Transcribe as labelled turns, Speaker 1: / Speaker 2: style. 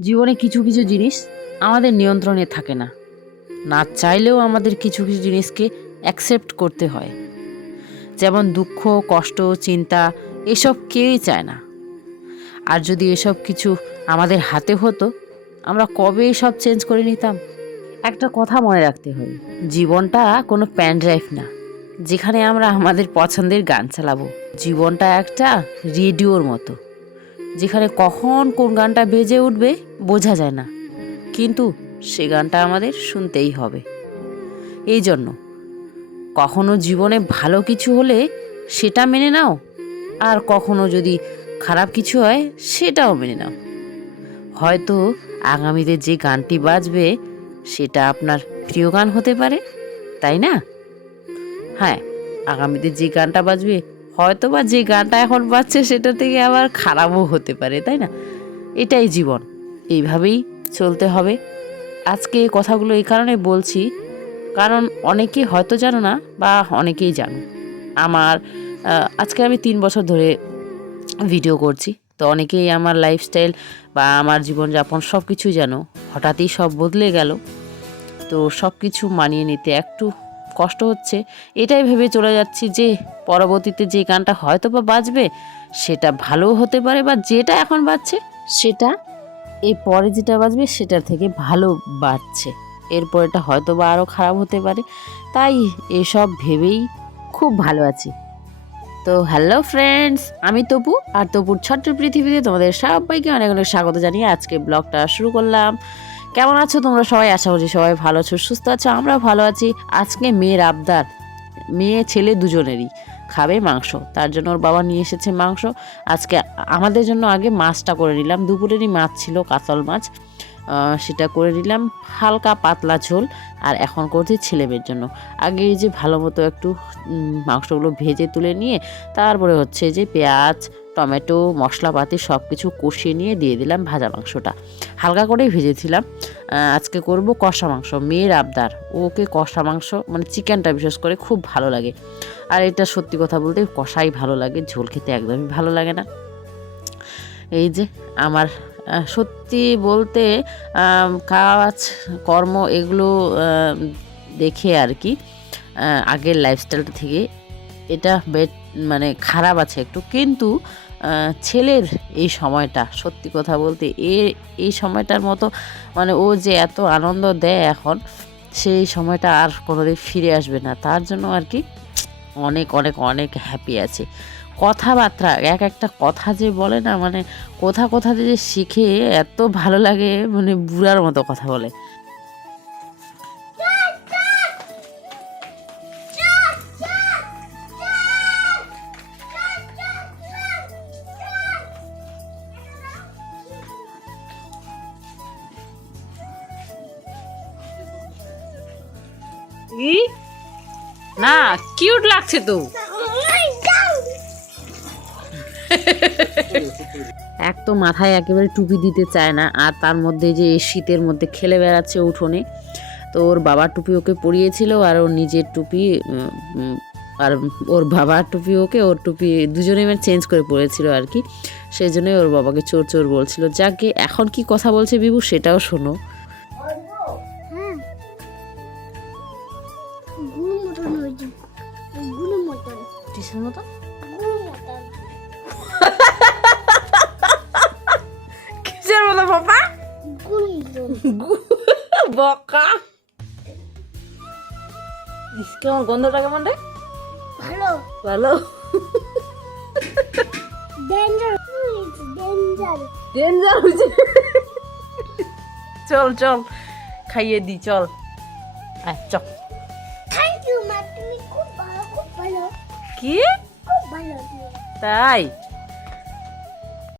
Speaker 1: জীবনে কিছু কিছু জিনিস আমাদের নিয়ন্ত্রণে থাকে না। না চাইলেও আমাদের কিছু কিছু জিনিসকে অ্যাকসেপ্ট করতে হয়। যেমন দুঃখ, কষ্ট, চিন্তা, এসব কেউই চায় না। আর যদি এসব কিছু আমাদের হাতে হতো, আমরা কবে সব চেঞ্জ করে নিতাম? একটা কথা মনে রাখতে হবে জীবনটা কোনো প্যান ড্রাইভ না, যেখানে আমরা আমাদের পছন্দের গান চালাবো। জীবনটা একটা রেডিওর মতো। যেখানে কখন কোন গানটা বেজে উঠবে বোঝা যায় না। কিন্তু সে গানটা আমাদের শুনতেই হবে। এই জন্য, কখনো জীবনে ভালো কিছু হলে সেটা মেনে নাও, আর কখনো যদি খারাপ কিছু হয় সেটাও মেনে নাও। হয়তো আগামীতে যে গানটি বাজবে সেটা আপনার প্রিয় গান হতে পারে, তাই না? হ্যাঁ আগামীতে যে গানটা বাজবে হয়তো বা যে গানটা এখন বাজছে সেটা থেকে আবার খারাপও হতে পারে, তাই না? এটাই জীবন। এইভাবেই চলতে হবে। আজকে কথাগুলো এই কারণে বলছি, কারণ অনেকে হয়তো জানো না বা অনেকেই জানো। আমার আজকে আমি তিন বছর ধরে ভিডিও করছি। তো অনেকেই আমার লাইফস্টাইল বা আমার জীবনযাপন সব কিছুই জানো। হঠাৎই সব বদলে গেল। তো সব কিছু মানিয়ে নিতে একটু কষ্ট হচ্ছে, এটাই ভেবে চলে যাচ্ছি যে পরবর্তীতে যে গানটা হয়তো বা বাজবে, সেটা ভালো হতে পারে বা যেটা এখন বাজছে, সেটা এর পরে যেটা বাজবে সেটার থেকে ভালো বাজছে। এরপরেটা হয়তো বা আরও খারাপ হতে পারে। তাই এসব ভেবেই খুব ভালো আছি। তো হ্যালো ফ্রেন্ডস, আমি তপু, আর তপুর ছোট্ট পৃথিবীতে তোমাদের সবাইকে অনেক অনেক স্বাগত জানিয়ে আজকে ব্লগটা শুরু করলাম। কেমন আছো তোমরা সবাই? আশা করছি সবাই ভালো আছো, সুস্থ আছো, আমরা ভালো আছি। আজকে মেয়ের আবদার, মেয়ে ছেলে দুজনেরই খাবে মাংস। তার জন্য ওর বাবা নিয়ে এসেছে মাংস। আজকে আমাদের জন্য আগে মাছটা করে নিলাম। দুপুরেরই মাছ ছিল, কাতল মাছ। সেটা করে নিলাম। হালকা পাতলা ঝোল। আর এখন করছি ছেলেমেয়ের জন্য। আগে এই যে ভালো মতো একটু মাংসগুলো ভেজে তুলে নিয়ে, তারপরে হচ্ছে যে পেঁয়াজ টমেটো, মশলাপাতি সব কিছু কষিয়ে নিয়ে দিয়ে দিলাম ভাজা মাংসটা। হালকা করেই ভেজেছিলাম। আজকে করব কষা মাংস, মেয়ের আবদার। ওকে কষা মাংস মানে চিকেনটা বিশেষ করে খুব ভালো লাগে। আর এটা সত্যি কথা বলতে কষাই ভালো লাগে, ঝোল খেতে একদমই ভালো লাগে না। এই যে আমার সত্যি বলতে কাজ, কর্ম এগুলো দেখে আর কি আগের লাইফস্টাইলটা থেকে এটা বেট মানে খারাপ আছে একটু। কিন্তু ছেলের এই সময়টা, সত্যি কথা বলতে, এ, এই সময়টার মতো মানে ও যে এত আনন্দ দেয় এখন, সেই সময়টা আর কোনোদিন ফিরে আসবে না। তার জন্য আর কি অনেক অনেক অনেক হ্যাপি আছে। কথাবার্তা, এক একটা কথা যে বলে না মানে কোথা কোথা যে শিখে এত ভালো লাগে মানে বুড়ার মতো কথা বলে। না কিউট লাগছে তো। এক তো মাথায় একেবারে টুপি দিতে চায় না, আর তার মধ্যে যে শীতের মধ্যে খেলে বেড়াচ্ছে উঠোনে। তো ওর বাবার টুপি ওকে পরিয়েছিল, আর ওর নিজের টুপি আর ওর বাবার টুপি ওকে, ওর টুপি দুজনে মিলে চেঞ্জ করে পড়েছিল আর কি। সেই জন্যই ওর বাবাকে চোর চোর বলছিল। যাকে এখন কি কথা বলছে বিভু সেটাও শোনো। কিসের মতো? কিসের বাবা বকা? কেমন গন্ধটা কেমন রে?
Speaker 2: ভালো।
Speaker 1: ভালো?
Speaker 2: ডেঞ্জার ডেঞ্জার
Speaker 1: ডেঞ্জার চল চল খাইয়ে দি চল। আয় চল।
Speaker 2: থ্যাংক ইউ মা তুমি খুব ভালো খুব ভালো।
Speaker 1: কি? তাই?